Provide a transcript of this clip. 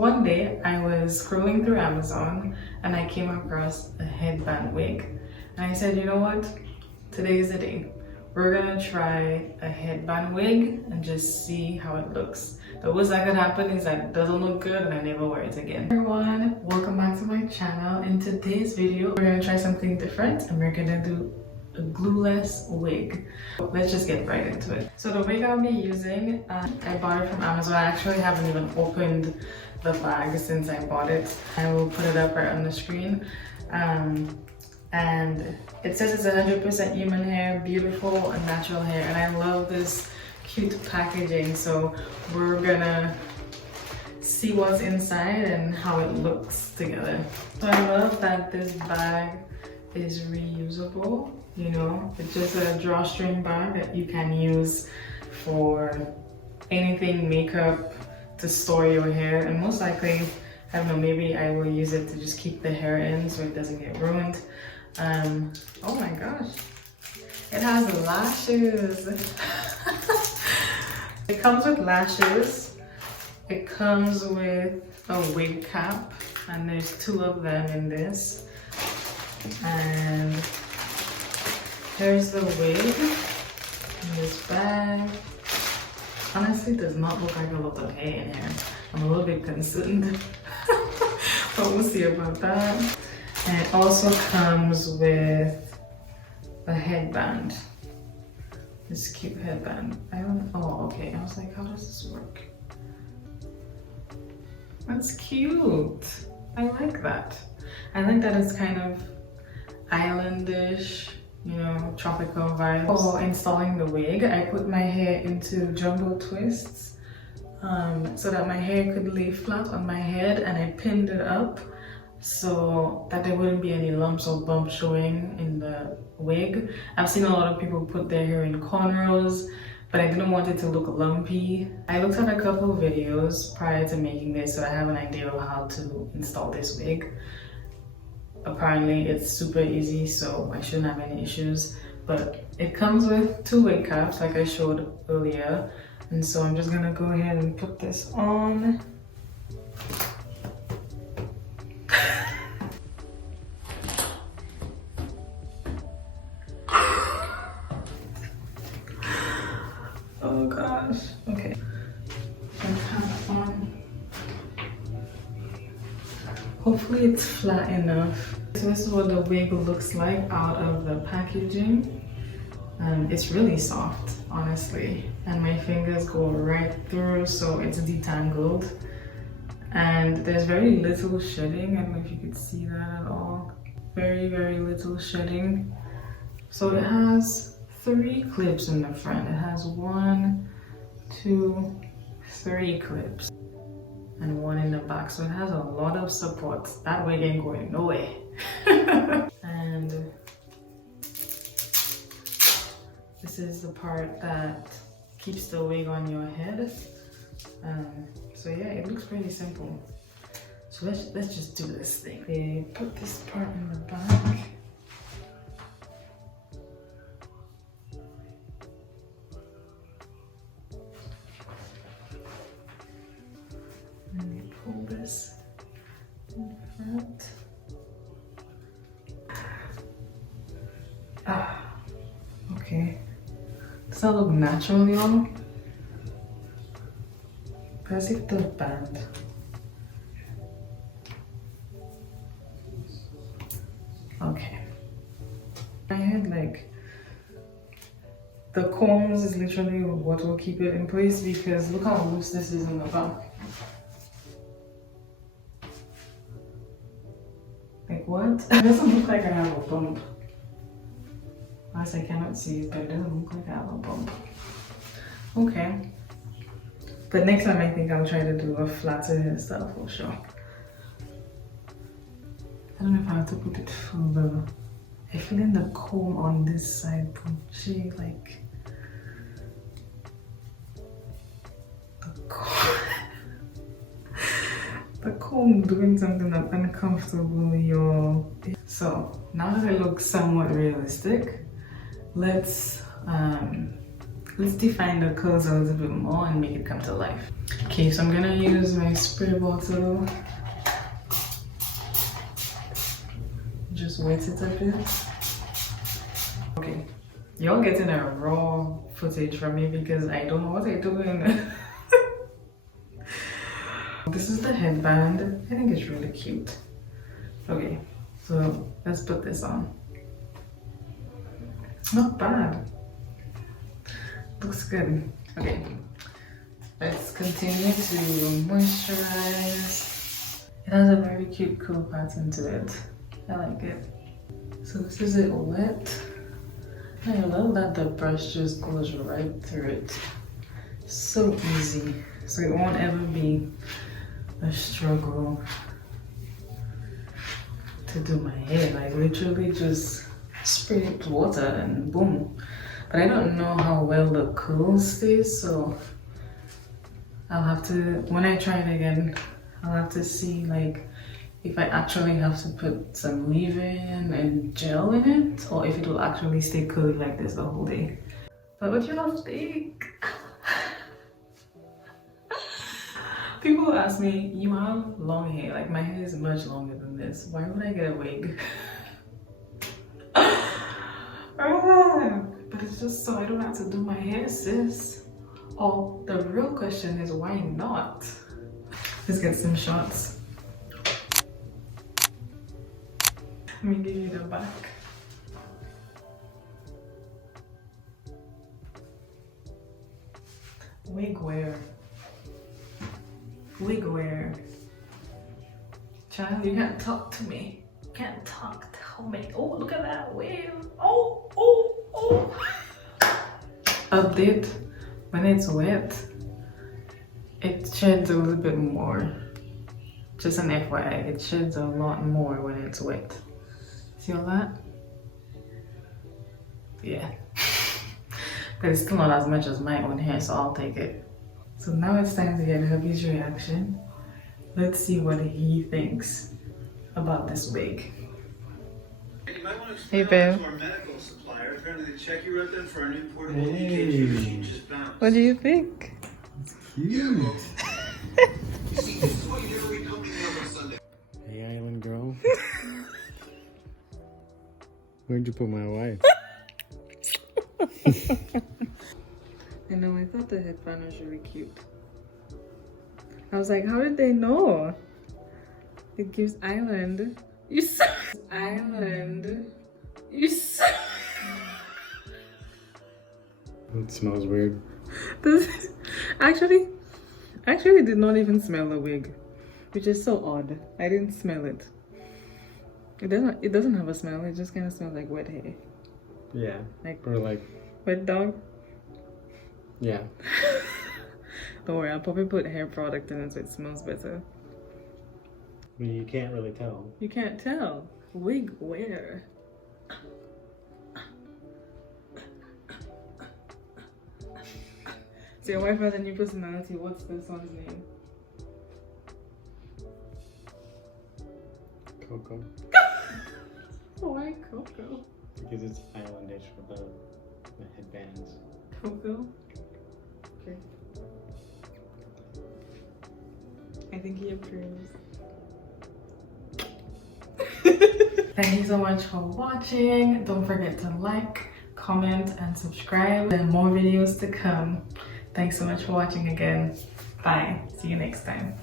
One day I was scrolling through Amazon and I came across a headband wig. And I said, you know what? Today is the day. We're gonna try a headband wig and just see how it looks. The worst that could happen is that it doesn't look good and I never wear it again. Hey everyone, welcome back to my channel. In today's video, we're gonna try something different and we're gonna do a glueless wig. Let's just get right into it. So the wig I'll be using, I bought it from Amazon. I actually haven't even opened the bag since I bought it. I will put it up right on the screen. And it says it's 100% human hair, beautiful and natural hair, and I love this cute packaging. So we're gonna see what's inside and how it looks together. So I love that this bag is reusable. You know, it's just a drawstring bag that you can use for anything makeup, to store your hair, and most likely, I don't know, maybe I will use it to just keep the hair in so it doesn't get ruined. Oh my gosh, it has lashes. It comes with lashes. It comes with a wig cap, and there's 2 of them in this. And here's the wig in this bag. Honestly, does not look like a lot of hair in here. I'm a little bit concerned, but we'll see about that. And it also comes with a headband. This cute headband. Oh, okay. I was like, how does this work? That's cute. I like that. I think that it's kind of islandish, you know, tropical vibes. For installing the wig, I put my hair into jumbo twists so that my hair could lay flat on my head, and I pinned it up so that there wouldn't be any lumps or bumps showing in the wig. I've seen a lot of people put their hair in cornrows, but I didn't want it to look lumpy. I looked at a couple of videos prior to making this, so I have an idea of how to install this wig. Apparently it's super easy, so I shouldn't have any issues. But it comes with 2 wig caps like I showed earlier, and so I'm just gonna go ahead and put this on. Oh gosh, okay. Cap on. Hopefully it's flat enough. So this is what the wig looks like out of the packaging. It's really soft, honestly, and my fingers go right through, so it's detangled. And there's very little shedding. I don't know if you could see that at all. Very, very little shedding. So it has 3 clips in the front. It has 1, 2, 3 clips. And 1 in the back, so it has a lot of support. That wig ain't going nowhere. And this is the part that keeps the wig on your head. So yeah, it looks pretty simple. So let's just do this thing. They put this part in the back. Pull this in front. Okay. Does that look natural, y'all? As if the band. Okay. My head, like, the combs is literally what will keep it in place, because look how loose this is in the back. Like, what? It doesn't look like I have a bump. As I cannot see it, but it doesn't look like I have a bump. Okay. But next time I think I'll try to do a flatter hairstyle for sure. I don't know if I have to put it further. I feel in the comb on this side, punchy, like the comb doing something that's uncomfortable, y'all. So now that I look somewhat realistic, let's let's define the curls a little bit more and make it come to life. Okay, so I'm gonna use my spray bottle. Just wet it a bit. Okay, you're getting a raw footage from me because I don't know what I'm doing. This is the headband. I think it's really cute. Okay, so let's put this on. Not bad. Looks good. Okay, let's continue to moisturize. It has a very cute cool pattern to it. I like it. So this is it wet. I love that the brush just goes right through it. So easy. So it won't ever be a struggle to do my hair. Like literally just spray it with water and boom. But I don't know how well the curl stays, so I'll have to, when I try it again, I'll have to see like if I actually have to put some leave-in and gel in it, or if it will actually stay curly like this the whole day. But what do you all think? People ask me, you have long hair, like my hair is much longer than this. Why would I get a wig? But it's just so I don't have to do my hair, sis. Oh, the real question is why not? Let's get some shots. Let me give you the back. Wig wear. Wig wear. Child, you can't talk to me. You can't talk to me. Oh, look at that wave. Oh, oh, oh. Update. When it's wet, it sheds a little bit more. Just an FYI, it sheds a lot more when it's wet. See all that? Yeah. But it's still not as much as my own hair, so I'll take it. So now it's time to get hubby's reaction. Let's see what he thinks about this wig. Hey babe. What do you think? It's cute. Hey island girl. Where'd you put my wife? I know, I thought the headband was really cute. I was like, how did they know? It gives island. You saw island. You saw. It smells weird. Actually did not even smell the wig, which is so odd. I didn't smell it. It doesn't have a smell. It just kind of smells like wet hair. Yeah. Like or like wet dog. Yeah. Don't worry, I'll probably put hair product in it so it smells better. I mean, you can't really tell. You can't tell. Wig wear. So your wife has a new personality. What's this one's name? Coco. Why Coco? Because it's islandish for the headbands. Coco? Okay. I think he approves. Thank you so much for watching. Don't forget to like, comment, and subscribe. There are more videos to come. Thanks so much for watching again. Bye. See you next time.